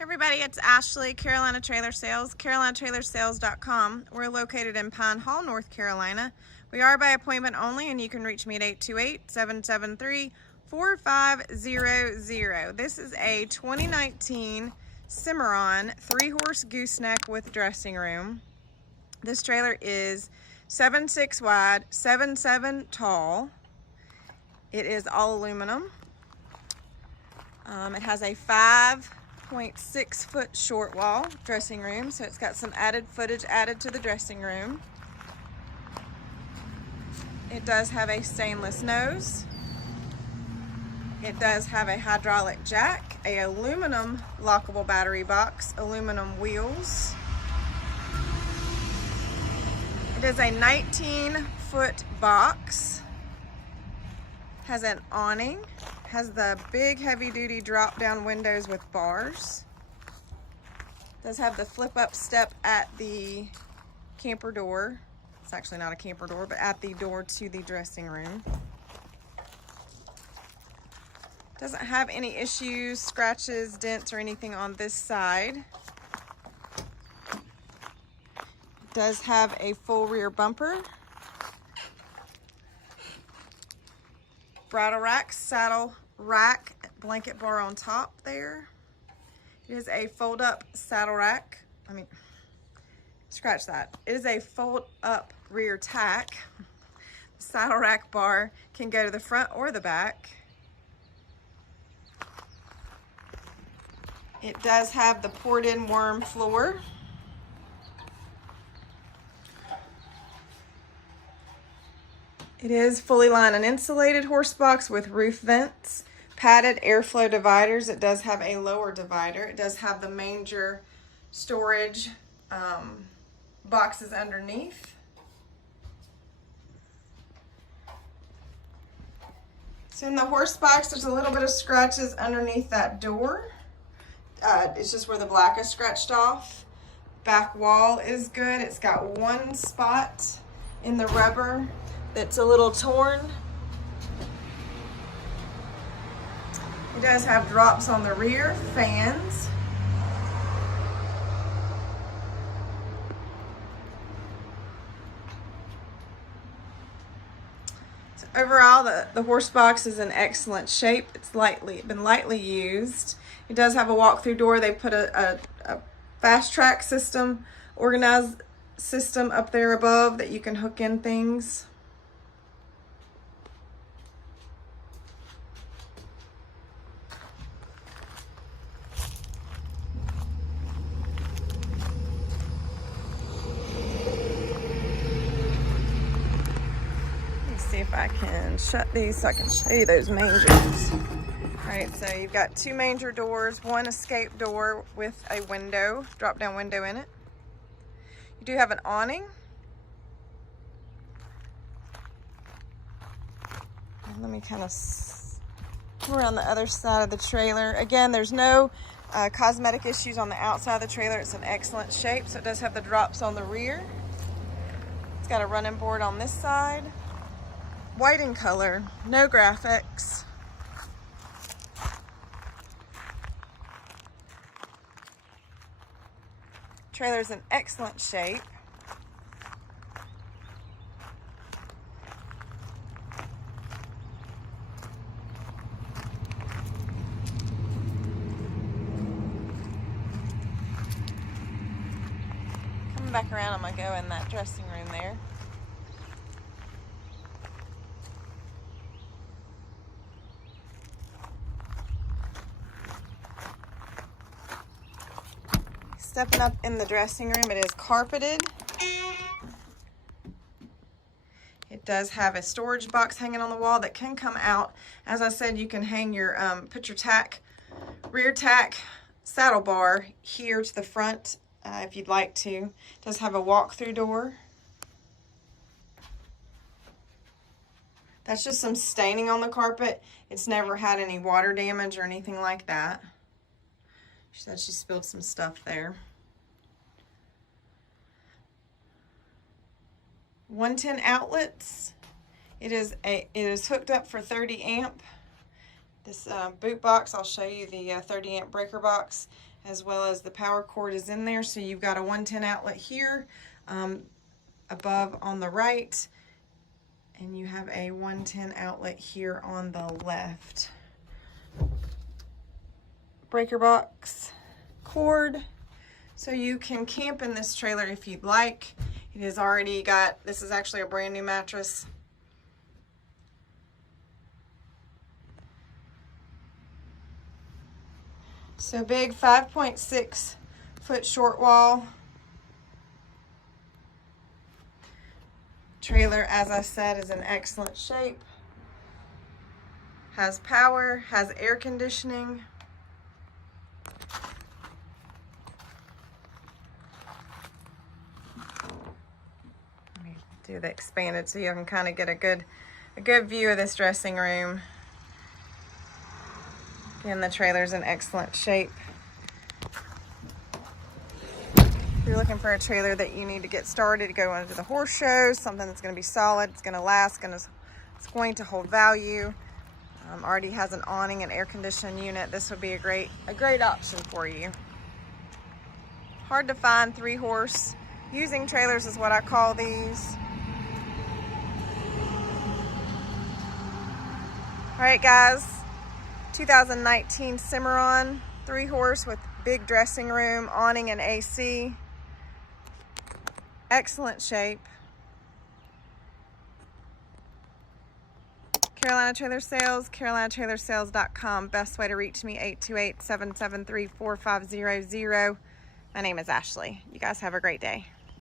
Hey everybody, it's Ashley, Carolina Trailer Sales, carolinatrailersales.com. We're located in Pine Hall, North Carolina. We are by appointment only, and you can reach me at 828-773-4500. This is a 2019 Cimarron 3-horse gooseneck with dressing room. This trailer is 7'6" wide, 7'7" tall. It is all aluminum. It has a 5.6 foot short wall dressing room, so it's got some added footage added to the dressing room. It does have a stainless nose. It does have a hydraulic jack, a aluminum lockable battery box, aluminum wheels. It is a 19-foot box. Has an awning. Has the big heavy-duty drop-down windows with bars. Does have the flip-up step at the camper door. It's actually not a camper door, but at the door to the dressing room. Doesn't have any issues, scratches, dents, or anything on this side. Does have a full rear bumper. Bridle rack, saddle rack, blanket bar on top there. It is a fold-up saddle rack. Scratch that. It is a fold-up rear tack. The saddle rack bar can go to the front or the back. It does have the poured-in worm floor. It is fully lined and insulated horse box with roof vents, padded airflow dividers. It does have a lower divider. It does have the manger storage boxes underneath. So in the horse box, there's a little bit of scratches underneath that door. It's just where the black is scratched off. Back wall is good. It's got one spot in the rubber that's a little torn. It does have drops on the rear, fans. So overall, the horse box is in excellent shape. It's been lightly used. It does have a walk-through door. They put a fast track system, organized system up there above that you can hook in things. See if I can shut these so I can show you those mangers. Alright, so you've got two manger doors, one escape door with a window, drop-down window in it. You do have an awning. And let me kind of come around the other side of the trailer. Again, there's no cosmetic issues on the outside of the trailer. It's in excellent shape, so it does have the drops on the rear. It's got a running board on this side. White in color, no graphics. Trailer's in excellent shape. Coming back around, I'm gonna go in that dressing room there. Stepping up in the dressing room, it is carpeted. It does have a storage box hanging on the wall that can come out. As I said, you can hang your, put your tack, rear tack saddle bar here to the front if you'd like to. It does have a walk-through door. That's just some staining on the carpet. It's never had any water damage or anything like that. She said she spilled some stuff there. 110 outlets. It is hooked up for 30 amp. This boot box, I'll show you the 30 amp breaker box. as well as the power cord is in there. So you've got a 110 outlet here, above on the right, and you have a 110 outlet here on the left. Breaker box cord, so you can camp in this trailer if you'd like. It has already got, this is actually a brand new mattress. So big 5.6 foot short wall. Trailer, as I said, is in excellent shape. Has power, has air conditioning. Let me do the expanded so you can kind of get a good view of this dressing room. Again, the trailer's in excellent shape. If you're looking for a trailer that you need to get started to go into the horse shows, something that's going to be solid, it's going to last, it's going to hold value, already has an awning and air conditioning unit, this would be a great option for you. Hard to find 3-horse using trailers is what I call these. All right, guys. 2019 Cimarron 3-horse with big dressing room, awning and AC. Excellent shape. Carolina Trailer Sales, carolinatrailersales.com. Best way to reach me, 828-773-4500. My name is Ashley. You guys have a great day.